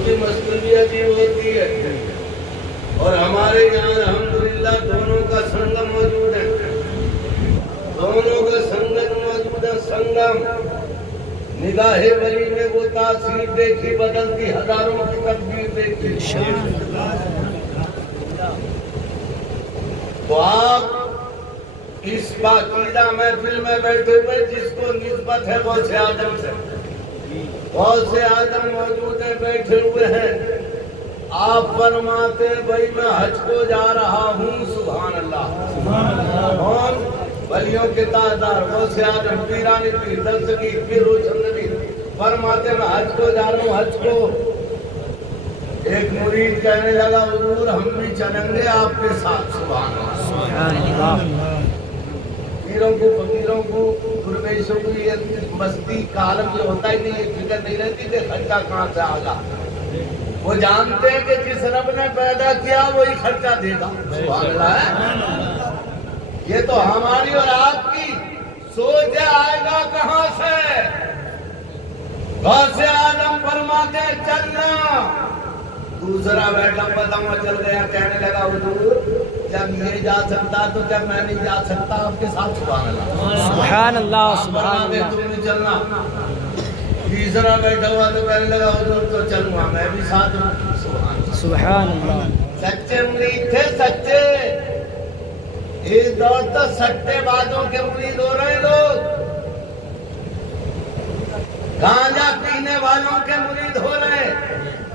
उसकी मस्ती भी अजीब होती है। और हमारे यहाँ अल्हम्दुलिल्लाह दोनों का संगम मौजूद है, दोनों का संगम मौजूद है। संगम निगाहे वली में वो तासीर देखी, बदलती हजारों की तकदीर देखी। तो आप इस पाकीज़ा महफिल में बैठे हुए जिसको निस्बत है गौसे आदम से, गौसे आदम मौजूद है, बैठे हुए हैं। आप फरमाते भाई मैं हज को जा रहा हूँ, सुभान अल्लाह। कौन? वलियों के ताजदार गौसे आदम, पीरानी पीर, दस्तगीर पीर रोशन नबी फरमाते मैं हज को जा रहा हूँ, हज को। एक मुरीद कहने लगा हुजूर हम भी चलेंगे आपके साथ, सुभान अल्लाह। पीरों को, फकीरों को, दुर्वेशों को ये मस्ती का आलम ये होता ही नहीं है, फिक्र नहीं रहती कि खर्चा कहाँ से आगा। वो जानते हैं कि जिस रब ने पैदा किया वही खर्चा देगा, सुभान अल्लाह। ये तो हमारी और आपकी सोच आएगा कहाँ से? गौसे आदम फरमाते चलना। दूसरा बैठा पतंगा चल गया, कहने लगा हुजूर जब ये जा सकता तो जब मैं नहीं जा सकता आपके साथ, सुभान अल्लाह सुभान अल्लाह सुभान अल्लाह, तुम नहीं चलना। तीसरा बैठा हुआ तो कहने लगा हुजूर तो चलूंगा मैं भी साथ हूँ, सुभान अल्लाह। सच्चे मुरीद थे, सच्चे। इस दौर तो सट्टेबाजों के मुरीद हो रहे लोग, गांजा पीने वालों के मुरीद हो रहे,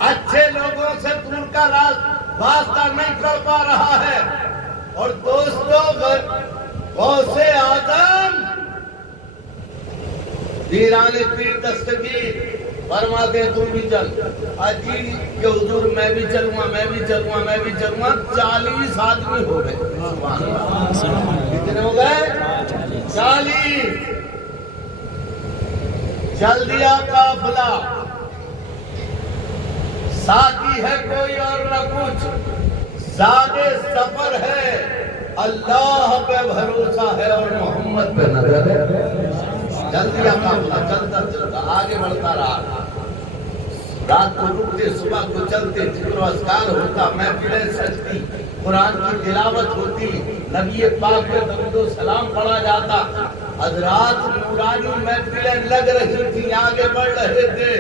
अच्छे लोगों से दूर का रास्ता नहीं कर पा रहा है। और दोस्तों गौसे आदम पीराने पीर दस्तगीर फरमाते तुम भी चल। अजीब के हुजूर मैं भी चलूंगा, मैं भी चलूंगा, मैं भी चलूंगा। 40 आदमी हो गए, कितने हो गए? 40। चल दिया काफिला, साथी है कोई और न कुछ, ज़ादे सफर है, अल्लाह पे भरोसा है और मोहम्मद पे नजर है। चल दिया काफिला, चलता चलता आगे बढ़ता रहा। रात को रुकते, सुबह को चलते, जिक्र अस्कार होता, महफिलें सजती, कुरान की तिलावत होती, नबी पाक पे दरूद सलाम पढ़ा जाता। हज़रात नूरानी महफिलें लग रही थी, आगे बढ़ रहे थे।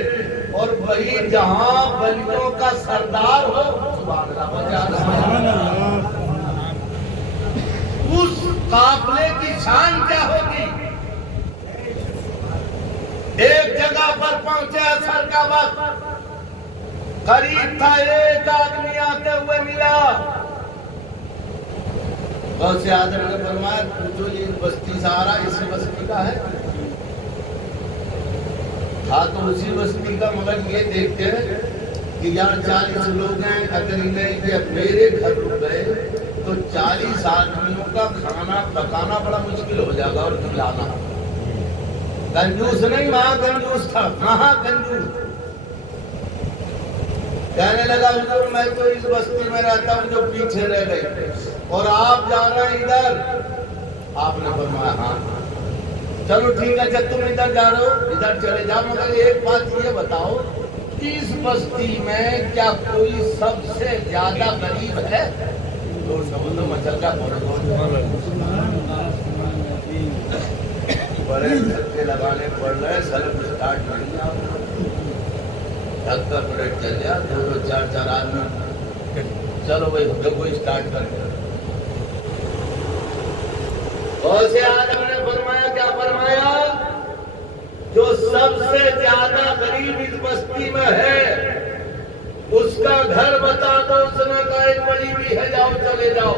और वही जहां वलियों का सरदार हो, उस काफिले की शान क्या होगी? एक जगह पर पहुंचे, असर का वक्त करीब था, एक आदमी आते हुए मिला। गौसे आदम ने फरमाया पूछो ये बस्ती से आ रहा, इसी बस्ती का है? हाँ तो उसी बस्ती का, मगर ये देखते हैं कि यार 40 लोग हैं, अगर इन्हें मेरे घर रुक गए तो 40 आदमियों का खाना पकाना बड़ा मुश्किल हो जाएगा और खिलाना। कंजूस नहीं, वहां कंजूस था, वहां कंजूस। कहने लगा हुजूर मैं तो इस बस्ती में रहता हूँ जो पीछे रह गई, और आप जा रहे हैं इधर। आपने फरमाया हाँ चलो ठीक है, जब तुम इधर जा रहे हो इधर चले जाओ, मगर एक बात ये बताओ इस बस्ती में क्या कोई सबसे ज्यादा गरीब है? तो समुद्र मचल का बड़े धक्के लगाने पड़ रहे, सड़क स्टार्ट नहीं आ रहा, धक्का पलट चल गया, 2-4 आदमी चलो भाई कोई स्टार्ट कर। गौसे आदम ने फरमाया, क्या फरमाया? जो सबसे ज्यादा गरीब इस बस्ती में है उसका घर बता दो। उसने कहा एक बड़ी भी है, जाओ चले जाओ।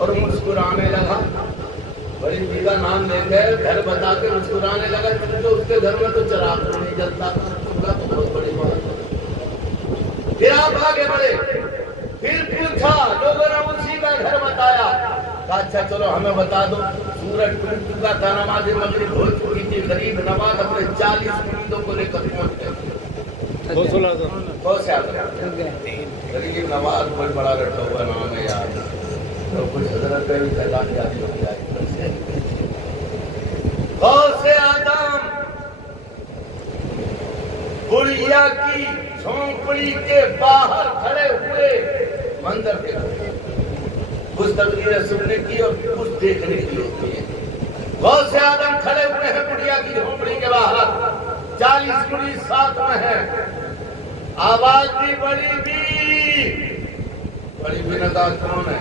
और मुस्कुराने लगा, बड़ी भी का नाम लेके घर बता के मुस्कुराने लगा, क्योंकि उसके घर में तो चिराग नहीं जलता, तो बहुत बड़ी बात। फिर आप आगे बढ़े, फिर पूछा, लोगों ने उसी का घर बताया। अच्छा चलो हमें बता दो, सूरज टूट चुका था, नमाज मगरिब हो चुकी थी, गरीब नवाज अपने 40 मुरीदों को लेकर पहुंच गए। गरीब नवाज बहुत बड़ा रखा हुआ नाम है यार, तो कुछ हजरत का भी सैलाब जारी हो जाए। गौसे आदम बुरी कुड़िया की झोंपड़ी के बाहर खड़े हुए मंदिर के कुछ तकरीरें सुनने की और कुछ देखने की होती है। गौसे आदम खड़े हुए हैं कुड़िया की झोंपड़ी के बाहर, 40 कुड़ी साथ में है। आवाज भी बड़ी बिनता कौन है?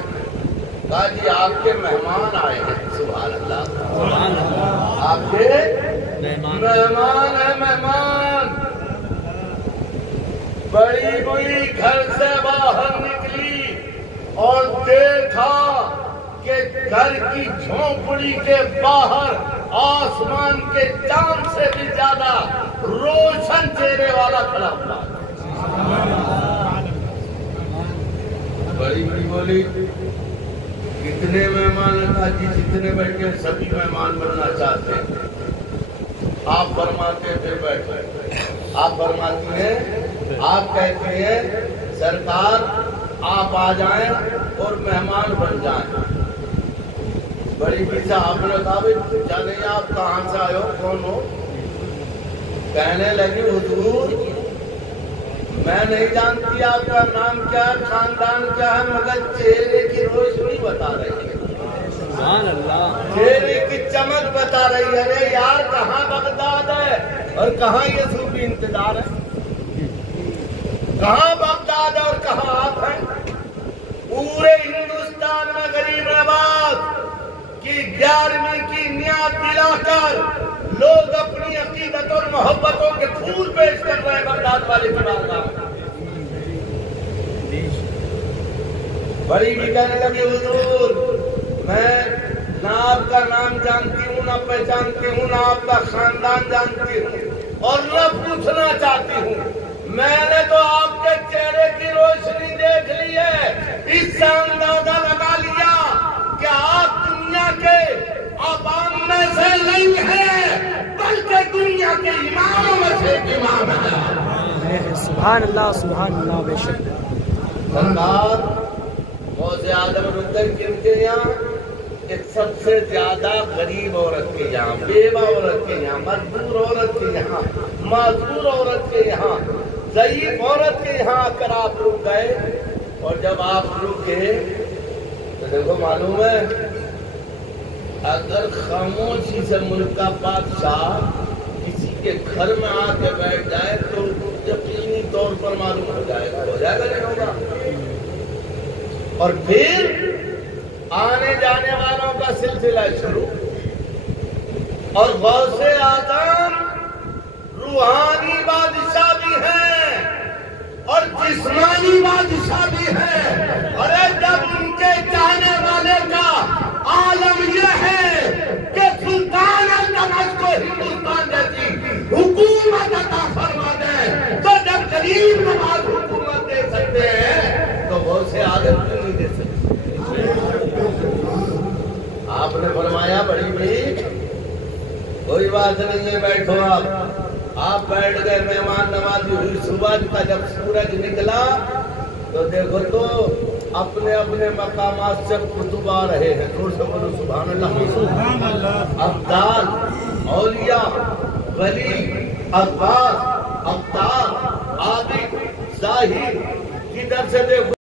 कहा जी आपके मेहमान आए हैं। सुभान अल्लाह, आपके मेहमान है। मेहमान बड़ी बुरी घर से बाहर निकली और देखा कि घर की झोंपड़ी के बाहर आसमान के चांद से भी ज्यादा रोशन चेहरे वाला खड़ा हुआ। बड़ी बुरी बोली, कितने मेहमान था जी? जितने बैठे सभी मेहमान बनना चाहते हैं। आप फरमाते फिर बैठे, आप फरमाती हैं, आप कहते हैं सरकार आप आ जाएं और मेहमान बन जाएं। बड़ी पीछा आपने कहा पूछा नहीं आप कहाँ से आए हो, कौन हो? कहने लगी हुजूर मैं नहीं जानती आपका नाम क्या है, खानदान क्या है, मगर चेहरे की रोशनी बता रही है। चेहरे की चमक बता रही है। अरे यार कहाँ बगदाद है और कहाँ ये सूफी इंतजार है? कहाँ बगदाद है और कहाँ आप हैं? पूरे हिंदुस्तान में गरीब नवाज की 11वीं की नियाद दिलाकर लोग अपनी अकीदत और मोहब्बतों के फूल पेश कर रहे हैं बगदाद वाले की बात। बड़ी भी कहने लगी हुजूर मैं ना आपका नाम जानती हूँ, ना पहचानती हूँ, ना आपका खानदान जानती हूँ और न पूछना चाहती हूँ। मैंने तो आपके चेहरे की रोशनी देख ली है, इससे अंदाजा लगा लिया कि आप दुनिया के अवाम में से नहीं है बल्कि दुनिया के इमामों में से इमाम है। सुभान अल्लाह बेशक। सरकार गौसे आदम रुकन किनके यहाँ? एक सबसे ज्यादा गरीब औरत के यहाँ, बेवा औरत के यहाँ, मजदूर औरत के यहाँ, मजदूर औरत के यहाँ, ज़ईफ औरत के यहाँ आकर आप रुक गए। और जब आप रुके तो देखो मालूम है अगर खामोशी से मुल्क का बादशाह किसी के घर में आके बैठ जाए तो यकीनी तौर पर मालूम हो जाएगा नहीं होगा। और फिर आने जाने वालों का सिलसिला शुरू। और गौसे आदम रूहानी बादशाह भी है और जिस्मानी बादशाह भी है। अरे जब उनके चाहने वाले का आलम यह है कि सुल्तान दमश्क को हिंदुस्तान जैसी हुकूमत अता फरमा दे, तो जब गरीब नवाज हुकूमत दे सकते हैं तो गौसे आदम क्यों नहीं दे सकते? आपने फरमाया बड़ी भी कोई बात नहीं है, बैठो आप बैठ गए। मेहमान नवाजी हुई। सुबह का जब सूरज निकला तो देखो तो अपने अपने मकामात से कुतुब आ रहे हैं। जोर से बोलो सुभान अल्लाह। अब्दाल, औलिया, वली, अब्बास, अब्तार, आबिद, जाहिद, किधर से देखो